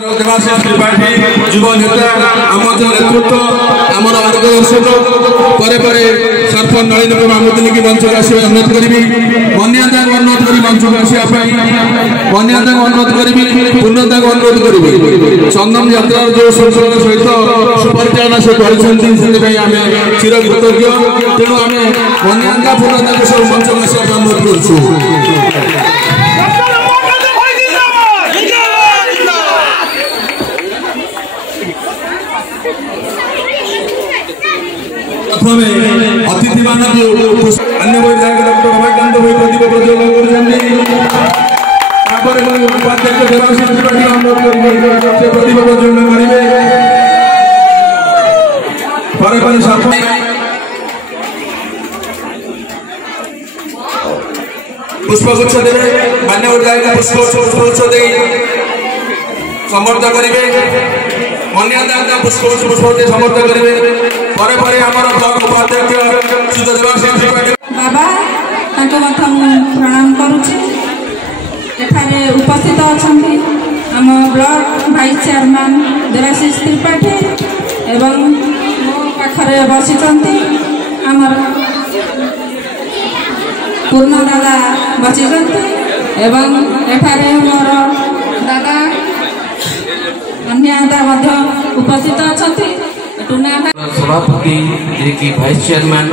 देवाशीष त्रिपाठी युव नेता आम नेतृत्व आम मार्गदर्शक पर सरपंच नलिन मामुदनी की मंच आसवा अनुरोध करी बनिया अनुरोध कर मंच को आसवाई बनिया अनुरोध करी पूर्णता अनुरोध करी चंदन यात्रा जो संशोधन सहित सुपरिचालना से आम चिर कृतज्ञ तेणु आम बनिया पूर्णता को सब मंच को आसवा अनुरोध करूँ। अतिथि मान अन्य विधायक डॉक्टर रमाकांत भाई प्रदीप प्रज्वलन उपाध्यक्ष देवाशीष त्रिपाठी अनुरोध कर प्रदीप प्रज्वलन करेंगे पुष्पगुच्छ देवे मान्य विधायक पुष्पगुच्छ दे समर्थ करेंगे मनिया पुष्प दे समर्थ करेंगे बाबा प्रणाम करुचे उपस्थित अच्छा आम block vice chairman Devashish Tripathi एवं मो पाखरे बसी आमर पूर्ण दादा बसी एवं एठारे मोर दादा अन्य उपस्थित अच्छा सभापति वाइस चेयरमैन